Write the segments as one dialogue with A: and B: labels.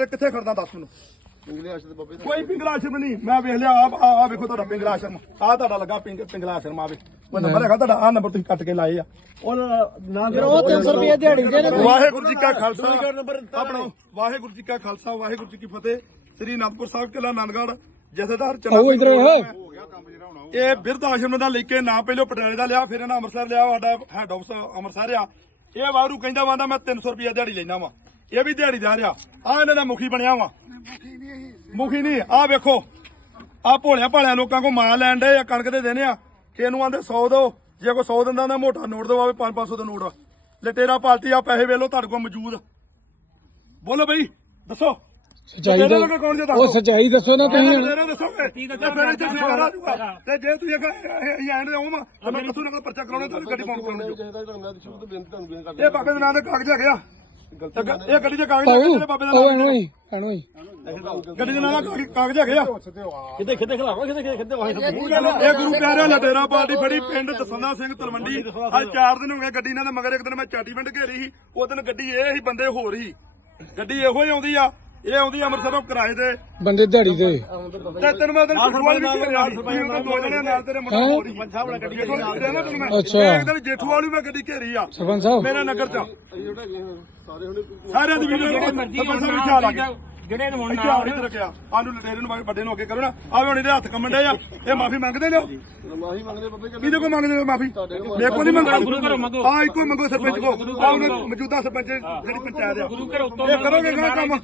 A: ਤੇਰੇ ਕਿੱਥੇ ਖੜਦਾ ਦੱਸ ਮੈਨੂੰ। ਕੋਈ ਪਿੰਗਲਾ ਆਸ਼ਰਮ ਨਹੀਂ, ਮੈਂ ਵੇਖ ਲਿਆ ਆ ਵੇਖੋ ਤੁਹਾਡਾ ਪਿੰਗਲਾ ਆਸ਼ਰਮ, ਆ ਤੁਹਾਡਾ ਲੱਗਾ ਪਿੰਗਲਾ ਆਸ਼ਰਮ ਆਵੇ ਕੋਈ ਨੰਬਰ ਹੈਗਾ ਤੁਹਾਡਾ, ਆ ਨੰਬਰ ਤੁਸੀਂ ਕੱਟ ਕੇ ਲਾਏ ਆ।
B: ਉਹ 300 ਰੁਪਏ ਦਿਹਾੜੀ ਦੇ
A: ਵਾਹਿਗੁਰੂ ਜੀ ਕਾ ਖਾਲਸਾ ਆਪਣਾ, ਵਾਹਿਗੁਰੂ ਜੀ ਕਾ ਖਾਲਸਾ, ਵਾਹਿਗੁਰੂ ਜੀ ਕੀ ਫਤਿਹ। ਸ੍ਰੀ ਅਨੰਦਪੁਰ ਸਾਹਿਬ ਕਿਲਾ ਆਨੰਦਗੜ੍ਹ ਜਥੇਦਾਰ ਇਹ ਬਿਰਧ ਆਸ਼ਰਮ ਦਾ ਲੈ ਕੇ ਨਾ ਪਹਿਲੋਂ ਪਟਿਆਲੇ ਦਾ ਲਿਆ, ਫਿਰ ਇਹਨਾਂ ਅੰਮ੍ਰਿਤਸਰ ਲਿਆ, ਸਾਡਾ ਹੈਡ ਆਫਿਸ ਅੰਮ੍ਰਿਤਸਰ ਆ। ਇਹ ਵਾਰੂ ਕਹਿੰਦਾ ਵਾਂਦਾ ਮੈਂ 300 ਰੁਪਏ ਦਿਹਾੜੀ ਲੈਣਾ ਵਾ, ਇਹ ਵੀ ਦਿਹਾੜੀਦਾਰ ਆ। ਆ ਇਹਨਾਂ ਦਾ ਮੁਖੀ ਬਣਿਆ ਵਾ, ਮੁਖੀ ਨਹੀਂ ਆ ਵੇਖੋ, ਆ ਭੋਲਿਆਂ ਭਾਲਿਆਂ ਲੋਕਾਂ ਕੋ ਮਾਂ ਲੈਣ ਦੇ ਆ, ਕਣਕ ਦੇ ਦੇਣੇ ਆ ਕਿ ਇਹਨੂੰ ਆਂਦੇ 100 ਦੋ, ਜੇ ਕੋਈ 100 ਦਿੰਦਾ ਨਾ ਮੋਟਾ ਨੋਟ ਦੋ, ਆਵੇ 500 ਦਾ ਨੋਟ ਲਟੇਰਾ ਪਾਲਟੀ ਆ, ਪੈਸੇ ਵੇਲੋ ਤੁਹਾਡੇ ਕੋਲ ਮੌਜੂਦ। ਬੋਲੋ ਬਈ ਦੱਸੋ
C: ਸੱਚਾਈ ਉਹ ਸੱਚਾਈ ਦੱਸੋ ਨਾ ਤੁਸੀਂ
A: ਦੱਸੋਗੇ ਤੇ ਜੇ ਤੁਸੀਂ ਐਂਡ ਦੇ ਆਉਂ ਤਾਂ ਮੈਂ ਕਿਥੋਂ ਨਕਲ ਪਰਚਾ ਕਰਾਉਣਾ, ਤੁਹਾਨੂੰ ਗੱਡੀ ਪਾਉਣ ਕਰਾਉਣੀ। ਇਹ ਬਾਬੇ ਦੇ ਨਾਂ ਦੇ ਕਾਗਜ਼ ਹੈਗੇ ਆ, ਇਹ ਗੱਡੀ ਦੇ ਕਾਗਜ਼ ਹੈਗੇ ਬਾਬੇ ਦੇ ਨਾਂ, ਗੱਡੀ ਦੇ ਨਾਂ ਦੇ ਕਾਗਜ਼ ਹੈਗੇ ਆ।
B: ਕਿਤੇ ਖਿਲਾਵਾ ਕਿਤੇ
A: ਇਹ ਗੁਰੂ ਪਿਆਰਿਆ ਲਟੇਰਾ ਪਾਰਟੀ ਫੜੀ ਪਿੰਡ ਦਸੰਨਾ ਸਿੰਘ ਤਲਵੰਡੀ। ਅੱਜ 4 ਦਿਨ ਹੋ ਗਏ ਗੱਡੀ ਇਹਨਾਂ ਦੇ ਮਗਰ। ਇੱਕ ਦਿਨ ਮੈਂ ਚਾਟੀਵਿੰਡ ਘੇਰੀ ਸੀ, ਉਹ ਦਿਨ ਗੱਡੀ ਇਹ ਹੀ ਬੰਦੇ ਹੋਰ ਹੀ, ਗੱਡੀ ਇਹੋ ਹੀ ਆਉਂਦੀ ਆ, ਇਹ ਆਉਂਦੀ ਅੰਮ੍ਰਿਤਸਰੋਂ ਕਿਰਾਏ ਤੇ
C: ਬੰਦੇ ਦਿਹਾੜੀ ਤੇ।
A: ਤੇ ਤੈਨੂੰ ਮੈਂ ਜੇਠੂ ਵਾਲੀ ਦੋ ਜਣੇ ਨਾਲ ਤੇਰੇ ਮੁੰਡਾ ਹੋਰ ਹੀ ਪੰਜਾਬ ਵਾਲਾ ਗੱਡੀ
C: ਅੱਛਾ
A: ਇੱਕ ਦਿਨ ਜੇਠੂ ਵਾਲੀ ਮੈਂ ਗੱਡੀ ਘੇਰੀ ਆ
C: ਸਰਪੰਚ ਸਾਹਿਬ
A: ਮੇਰੇ ਨਗਰ ਚ, ਸਾਰਿਆਂ ਦੀ ਵੀਡੀਓ ਸਰਪੰਚ ਸਾਹਿਬ ਇੱਥੇ ਆ ਲੱਗ
B: ਜਿਹੜੇ ਨੂੰ ਹੁਣ
A: ਨਾਲ ਇੱਥੇ ਰੱਖਿਆ। ਆਨੂੰ ਲਟੇਰੇ ਨੂੰ ਵੱਡੇ ਨੂੰ ਅੱਗੇ ਕਰੋ ਨਾ, ਆਵੇ ਹੁਣ ਇਹਦੇ ਹੱਥ ਕੰਮਣ ਡੇ ਆ, ਇਹ ਮਾਫੀ ਮੰਗਦੇ ਨੇ।
D: ਮਾਫੀ ਮੰਗਦੇ ਬੱਬੇ
A: ਕਿਹਦੇ ਕੋ ਮੰਗਦੇ ਹੋ ਮਾਫੀ? ਮੇਰੇ ਕੋ ਨਹੀਂ ਮੰਗਦੇ, ਆ ਇੱਕੋ ਮੰਗੋ ਸਰਪੰਚ ਕੋ, ਆ ਉਹਨੇ ਮੌਜੂਦਾ ਸਰਪੰਚ ਜਿਹੜੀ ਪੰਚਾਇਤ ਆ, ਇਹ ਕਰੋਗੇ ਕਿਹੜਾ ਕੰਮ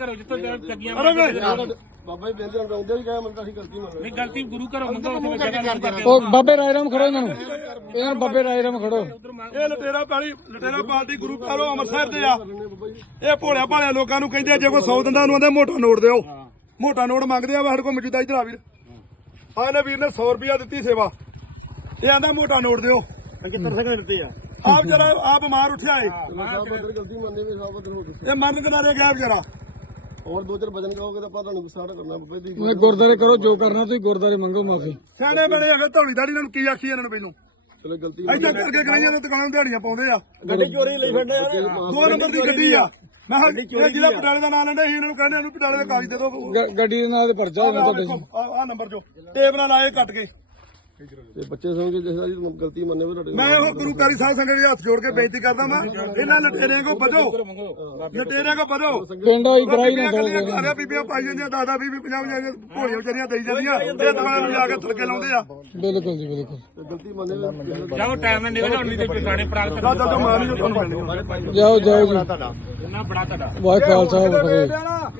A: ਕਰੋਗੇ?
D: ਬਾਬਾ ਜੀ ਬੇਨਤੀ ਆਉਂਦੇ ਵੀ ਕਹੇ ਮੰਨਦਾ ਸੀ ਗਲਤੀ ਮੰਨ
B: ਨਹੀਂ ਗਲਤੀ ਗੁਰੂ ਘਰੋਂ ਮੰਗੋ।
C: ਉਹ ਬਾਬੇ ਰਾਏ ਰਾਮ ਖੜੋ ਇਹਨਾਂ ਨੂੰ ਬਾਬੇ ਰਾਏ ਰਾਮ ਖੜੋ।
A: ਇਹ ਲਟੇਰਾ ਪਾਰਟੀ ਗੁਰੂ ਘਰੋਂ ਅੰਮ੍ਰਿਤਸਰ ਦੇ ਆ। ਇਹ ਭੋਲਿਆ ਭਾਲਿਆ ਲੋਕਾਂ ਨੂੰ ਕਹਿੰਦੇ ਜੇ ਕੋਈ 100 ਦਿੰਦਾ ਉਹਨੂੰ ਆਂਦੇ ਮੋਟਾ ਨੋਟ ਦਿਓ, ਮੋਟਾ ਨੋਟ ਮੰਗਦੇ ਆ। ਸਾਡੇ ਕੋਲ ਮੌਜੂਦਾ ਇਧਰ ਆ ਵੀਰ, ਆ ਇਹਨੇ ਵੀਰ ਨੇ 100 ਰੁਪਇਆ ਦਿੱਤੀ ਸੇਵਾ, ਇਹ ਆਂਦਾ ਮੋਟਾ ਨੋਟ ਦਿਓ।
B: 75 ਸੈਕਿੰਡ ਦਿੱਤੇ ਆ।
A: ਆਪ ਜਰਾ ਆ ਬਿਮਾਰ ਉੱਠਿਆ ਏ,
D: ਗਲਤੀ ਮੰਨਦੇ ਵੀ ਸਾਬਤ ਹੋ ਗਈ।
A: ਇਹ ਮਰਨ ਕਿਨਾਰੇ ਗਿਆ ਵਿਚਾਰਾ।
D: ਹੋਰ 2-4 ਵਜਨ ਕਹੋਗੇ ਤਾਂ ਆਪਾਂ ਤੁਹਾਨੂੰ ਸਟਾਰਟ ਕਰਨਾ ਬੱਬੇ ਦੀ।
C: ਗੁਰਦਾਰੇ ਕਰੋ ਜੋ ਕਰਨਾ ਤੁਸੀਂ, ਗੁਰਦਾਰੇ ਮੰਗੋ ਮਾਫੀ।
A: ਸਿਆਣੇ ਬੜੇ ਅਗੇ ਧੌਲੀ ਦਾੜੀ ਇਹਨਾਂ ਨੂੰ ਕੀ ਆਖੀ ਇਹਨਾਂ ਨੂੰ ਪਹਿਲੋਂ
D: ਚਲੋ ਗਲਤੀ
A: ਐਦਾਂ ਕਰਕੇ ਕਰਾਈਆਂ ਨੇ ਦੁਕਾਨਾਂ ਦਿਹਾੜੀਆਂ ਪਾਉਂਦੇ ਆ।
B: ਗੱਡੀ ਚੋਰੀ ਲਈ ਫਿਰਦੇ ਯਾਰ,
A: 2 ਨੰਬਰ ਦੀ ਗੱਡੀ ਆ। ਮੈਂ ਕਿਹਾ ਜਿਹੜਾ ਪਟਿਆਲੇ ਦਾ ਨਾਂ ਲੈਂਦੇ ਸੀ ਇਹਨਾਂ ਨੂੰ ਕਹਿੰਦੇ ਇਹਨੂੰ ਪਟਿਆਲੇ ਦੇ ਕਾਗਜ਼ ਦੇ ਦਿਓ।
C: ਗੱਡੀ ਦੇ ਨਾਲ ਤੇ ਪਰਚਾ ਹੋਣਾ ਤੁਹਾਡੇ।
A: ਆ ਨੰਬਰ ਜੋ ਟੇਪ ਨਾਲ ਆਏ ਕੱਟ ਕੇ।
D: ਤੇ ਬੱਚੇ ਸਮਝ ਜਿਸ ਦੀ ਗਲਤੀ ਮੰਨੇ ਵੀ ਤੁਹਾਡੇ।
A: ਮੈਂ ਉਹ ਗੁਰੂ ਪਿਆਰੀ ਸਾਹਿਬ ਸੰਗਤ ਦੇ ਹੱਥ ਜੋੜ ਕੇ ਬੇਨਤੀ ਕਰਦਾ ਮੈਂ, ਇਹਨਾਂ ਲਟੇਰਿਆਂ ਕੋ ਬਚੋ, ਲਟੇਰਿਆਂ ਕੋ ਬਚੋ।
C: ਪਿੰਡ ਆਈ ਕਰਾਈ ਨਾ ਦੋ
A: ਸਾਰੀਆਂ ਬੀਬੀਆਂ ਪਾਈ ਜਾਂਦੀਆਂ, 10 20 50 ਭੋਲੀਆਂ ਵਿਚਾਰੀਆਂ ਦੇਈ ਜਾਂਦੀਆਂ, ਇਹ ਦੁਕਾਨਾਂ ਨੂੰ ਜਾ ਕੇ ਥਲਕੇ ਲਾਉਂਦੇ ਆ।
C: ਬਿਲਕੁਲ ਜੀ ਬਿਲਕੁਲ।
D: ਗਲਤੀ ਮੰਨੇ
B: ਜਾਓ ਟਾਈਮ ਨਾਲ ਨਿਕਲ ਆਉਣੀ ਤੇ ਪੁਰਾਣੇ ਪ੍ਰਾਗਤ
A: ਮਾਰ ਨਹੀਂ ਤੁਹਾਨੂੰ ਮਿਲਣੀ।
C: ਜਾਓ ਜਾਓ ਜੀ,
B: ਨਾ ਬੜਾ ਤੁਹਾਡਾ
C: ਵਾਹਿਗੁਰੂ ਖਾਲਸਾ ਵਾਹਿਗੁਰੂ ਫਤਿਹ।